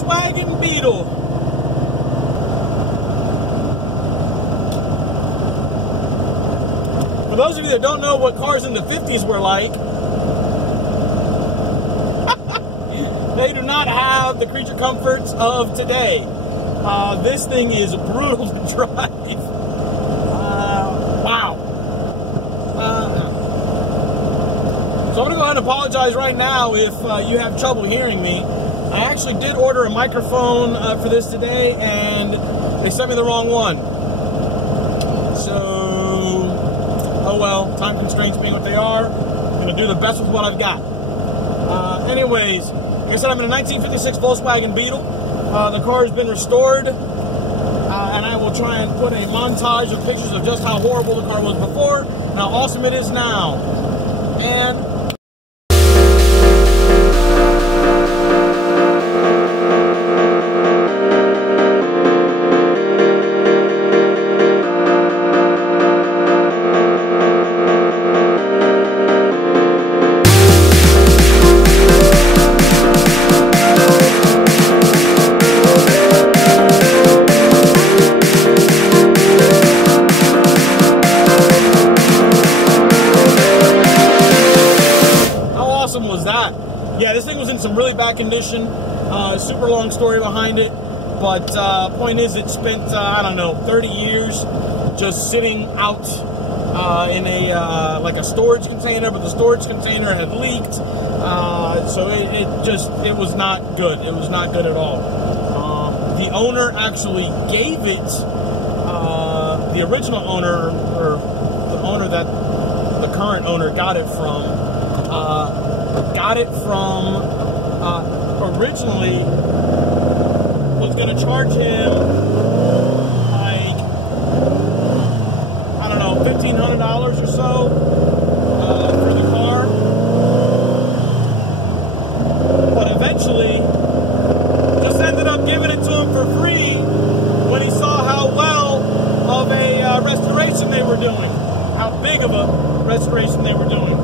Volkswagen Beetle. For those of you that don't know what cars in the 50s were like, they do not have the creature comforts of today. This thing is brutal to drive. Wow. So I'm going to go ahead and apologize right now if you have trouble hearing me. I actually did order a microphone for this today, and they sent me the wrong one. So, oh well, time constraints being what they are, I'm going to do the best with what I've got. Anyways, like I said, I'm in a 1956 Volkswagen Beetle. The car has been restored, and I will try and put a montage of pictures of just how horrible the car was before and how awesome it is now. And was that? Yeah, this thing was in some really bad condition. Super long story behind it, but point is, it spent I don't know, 30 years just sitting out in a like a storage container, but the storage container had leaked, so it was not good. It was not good at all. The owner actually gave it, the original owner, or the owner that the current owner got it from. Originally was going to charge him like, I don't know, $1,500 or so for the car, but eventually just ended up giving it to him for free when he saw how well of a restoration they were doing, how big of a restoration they were doing.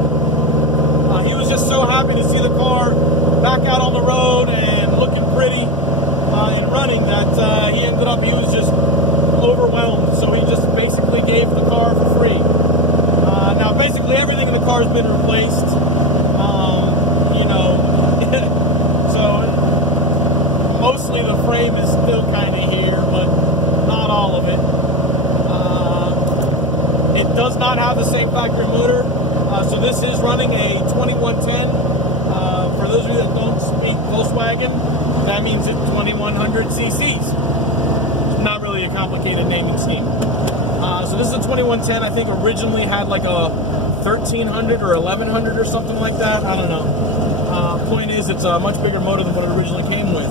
He was just so happy to see the car back out on the road and looking pretty and running that he was just overwhelmed. So he just basically gave the car for free. Now basically everything in the car has been replaced. You know, so mostly the frame is still kind of here, but not all of it. It does not have the same factory motor. So this is running a 2110. For those of you that don't speak Volkswagen, that means it's 2100 cc's. It's not really a complicated naming scheme. So this is a 2110. I think originally had like a 1300 or 1100 or something like that. I don't know. Point is, it's a much bigger motor than what it originally came with.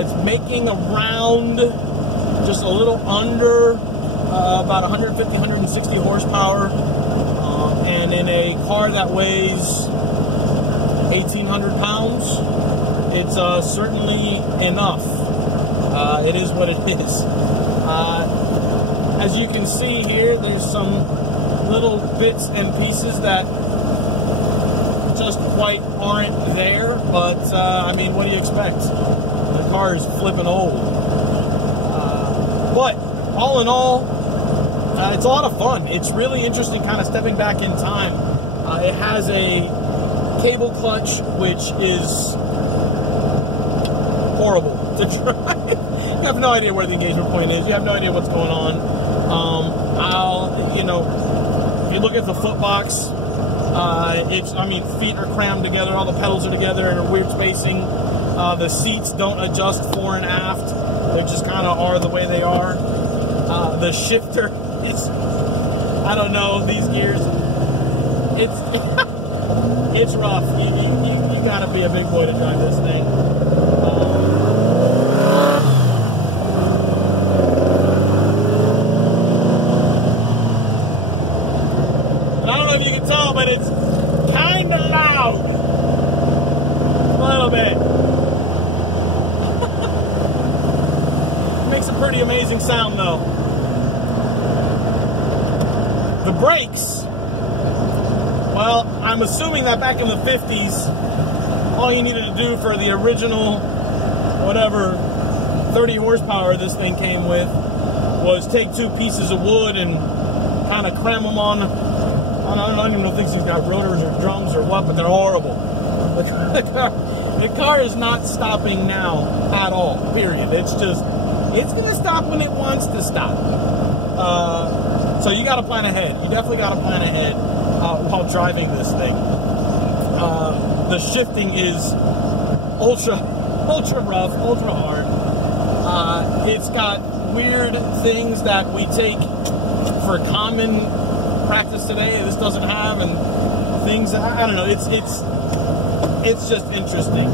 It's making around just a little under about 150, 160 horsepower. And in a car that weighs 1,800 pounds, it's certainly enough. It is what it is. As you can see here, there's some little bits and pieces that just quite aren't there, but I mean, what do you expect? The car is flipping old. But all in all, it's a lot of fun. It's really interesting kind of stepping back in time. It has a cable clutch, which is horrible to drive. You have no idea where the engagement point is. You have no idea what's going on. You know, if you look at the foot box, I mean, feet are crammed together. All the pedals are together in a weird spacing. The seats don't adjust fore and aft. They just kind of are the way they are. The shifter, I don't know, these gears, it's rough. You gotta be a big boy to drive this thing. And I don't know if you can tell, but it's kind of loud. A little bit. Makes a pretty amazing sound though. The brakes, well, I'm assuming that back in the 50s, all you needed to do for the original whatever 30 horsepower this thing came with was take 2 pieces of wood and kind of cram them on. I don't even know if these got rotors or drums or what, but they're horrible. The car is not stopping now at all, period. It's just, it's going to stop when it wants to stop. So you got to plan ahead. You definitely got to plan ahead while driving this thing. The shifting is ultra rough, ultra hard. It's got weird things that we take for common practice today this doesn't have, and things, I don't know, it's just interesting.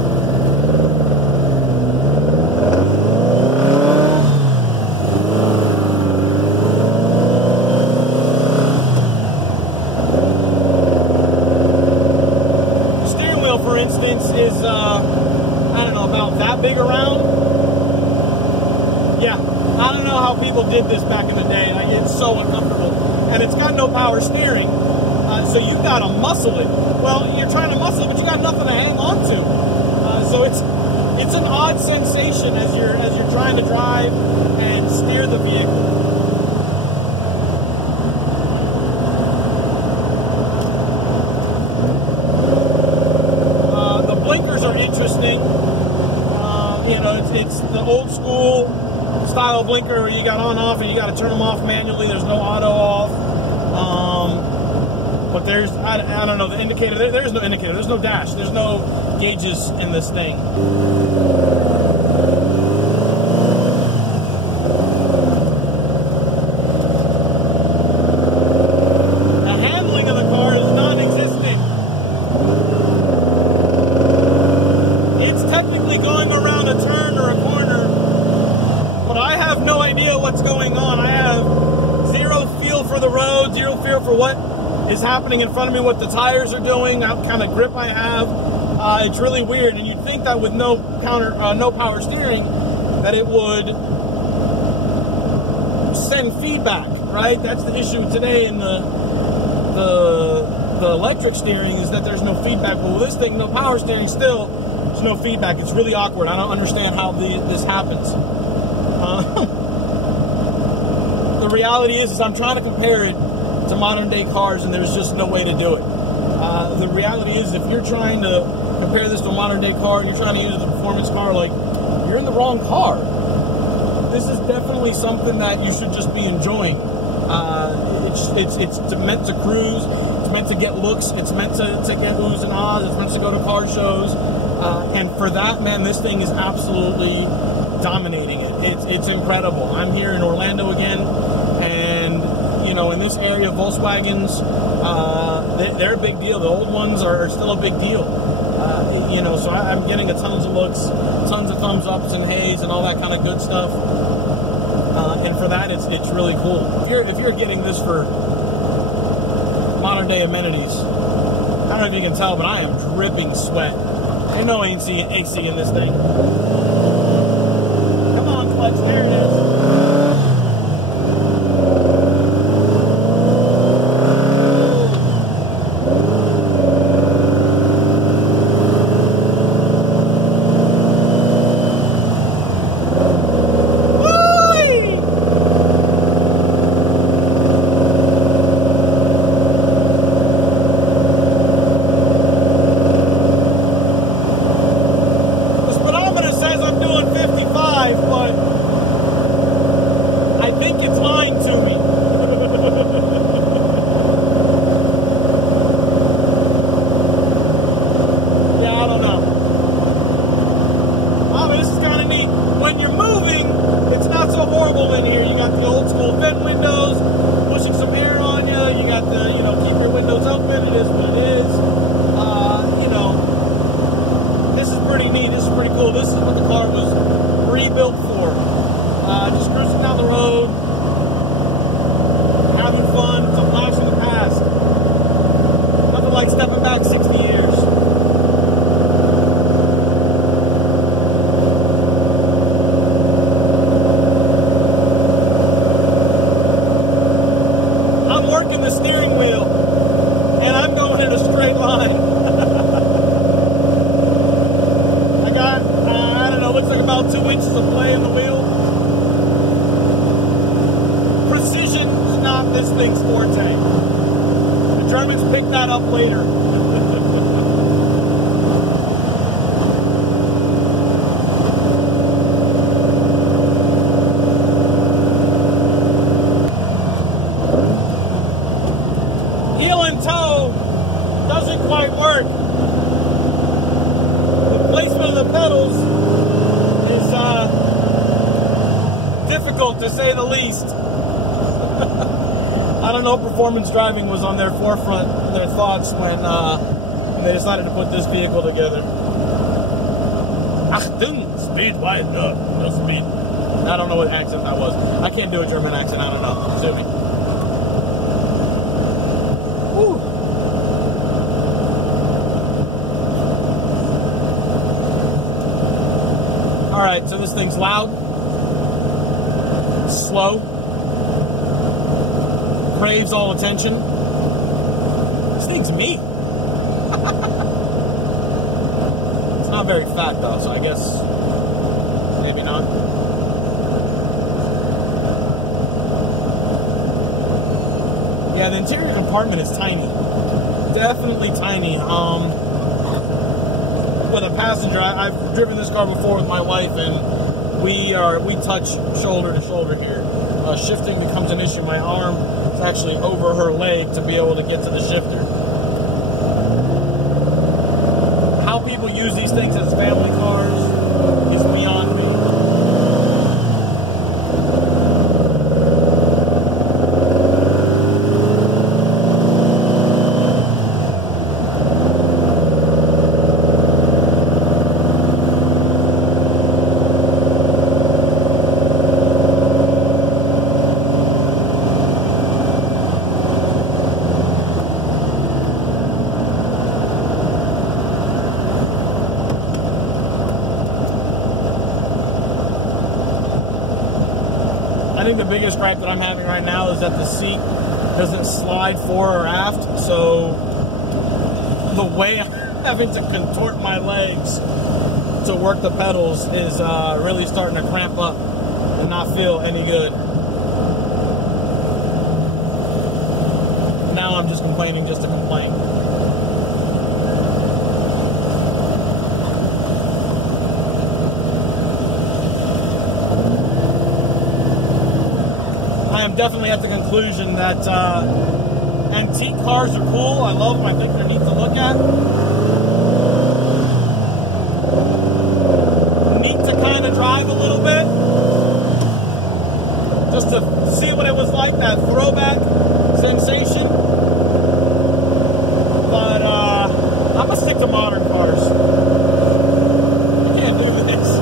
The steering wheel, for instance, is I don't know, about that big around. Yeah, I don't know how people did this back in the day. Like, it's so uncomfortable. And it's got no power steering, so you've got to muscle it. Well, you're trying to muscle it, but you got nothing to hang on to. So it's an odd sensation as you're trying to drive and steer the vehicle. The blinkers are interesting. You know, it's the old school style blinker where you got on off and you got to turn them off manually. There's no auto off. But there's, I don't know, the indicator, there's no indicator, there's no dash, there's no gauges in this thing. The handling of the car is non-existent. It's technically going around a turn or a corner, but I have no idea what's going on. I have zero feel for the road, zero feel for what is happening in front of me, what the tires are doing, what kind of grip I have. It's really weird, and you'd think that with no power steering, that it would send feedback, right? That's the issue today in the electric steering, is that there's no feedback. But with this thing, no power steering, still there's no feedback. It's really awkward. I don't understand how this happens. The reality is I'm trying to compare it to modern day cars, and there's just no way to do it. The reality is, if you're trying to compare this to a modern day car and you're trying to use it as a performance car, like, you're in the wrong car. This is definitely something that you should just be enjoying. It's meant to cruise, it's meant to get looks, it's meant to get oohs and ahs, it's meant to go to car shows, and for that, man, this thing is absolutely dominating it. It's incredible. I'm here in Orlando again, and you know, in this area, Volkswagens, they're a big deal. The old ones are still a big deal. You know, so I'm getting tons of looks, tons of thumbs ups and hays and all that kind of good stuff. And for that, it's really cool. If you're getting this for modern day amenities, I don't know if you can tell, but I am dripping sweat. Ain't no AC in this thing. Come on, clutch, there it is. Just cruising down the road, having fun. It's a flash in the past. Nothing like stepping back 60 years. I'm working the steering wheel, and I'm going in a straight line. I got, I don't know, looks like about inches of play in the wheel. Precision is not this thing's forte. The Germans picked that up later. Heel and toe doesn't quite work. The placement of the pedals is difficult, to say the least. I don't know if performance driving was on their forefront, their thoughts when they decided to put this vehicle together. Achtung, speed wide up, no speed. I don't know what accent that was. I can't do a German accent, I don't know. Sue me. Woo. Alright, so this thing's loud, slow, craves all attention. This thing's meat. It's not very fat though, so I guess maybe not. Yeah, the interior compartment is tiny. Definitely tiny. With a passenger, I've driven this car before with my wife, and we touch shoulder to shoulder here. Shifting becomes an issue. My arm is actually over her leg to be able to get to the shifter. How people use these things as family cars is beyond me. I think the biggest gripe that I'm having right now is that the seat doesn't slide fore or aft, so the way I'm having to contort my legs to work the pedals is really starting to cramp up and not feel any good. Now I'm just complaining just to complain. I am definitely at the conclusion that antique cars are cool. I love them. I think they're neat to look at. Neat to kind of drive a little bit. Just to see what it was like, that throwback sensation. But I'm going to stick to modern cars. I can't do this.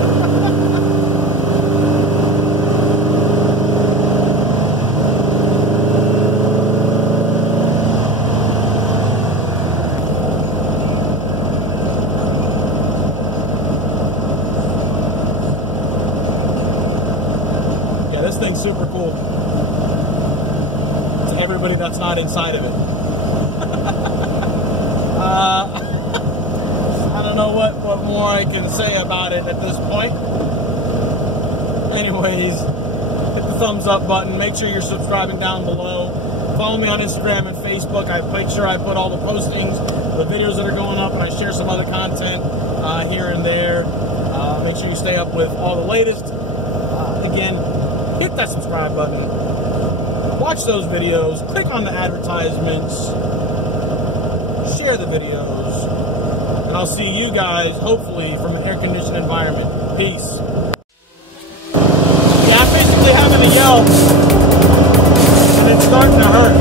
This thing's super cool to everybody that's not inside of it. I don't know what more I can say about it at this point. Anyways, hit the thumbs up button. Make sure you're subscribing down below. Follow me on Instagram and Facebook. I make sure I put all the postings, the videos that are going up, and I share some other content here and there. Make sure you stay up with all the latest. Again, hit that subscribe button, watch those videos, click on the advertisements, share the videos, and I'll see you guys, hopefully, from an air-conditioned environment. Peace. Yeah, I'm basically having to yell, and it's starting to hurt.